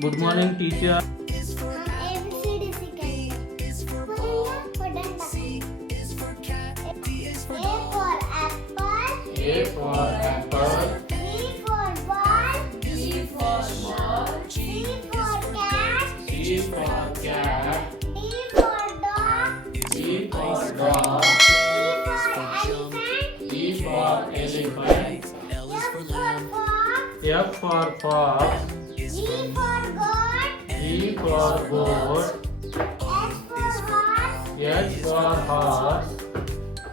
Good morning, teacher. ABCD A for apple. B for ball. B for ball. C for cat. C for cat. D for dog. D for dog. E for elephant. E for elephant. F for fox. F for fox. G for goat. G for goat. H for horse. H for horse.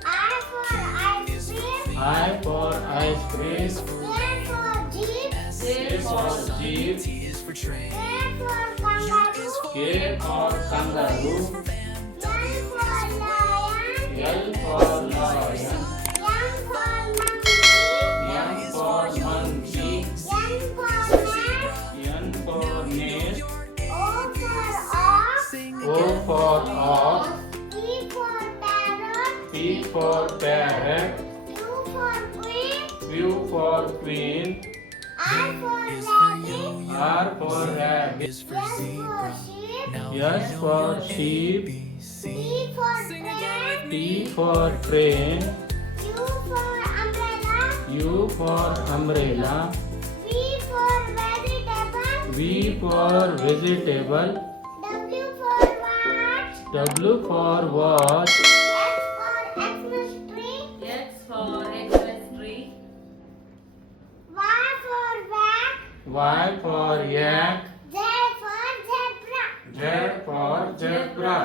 I for ice cream. I for ice cream. J for jeep. J for jeep. K for kangaroo. K for kangaroo. L for lion. L for lion. M for monkey. M for monkey. N for nest. N for nest. O for ox. O for ox. P for parrot. P for parrot. Q for queen. Q for queen. R for rabbit. R for rabbit. S for sheep. S for sheep. T for train. T for train. U for umbrella. U for umbrella. V for vegetable. V for vegetable. W for watch. W for watch. X for Xmas tree. X for Xmas tree. Y for bat. Y for yak. Z for zebra. Z for zebra.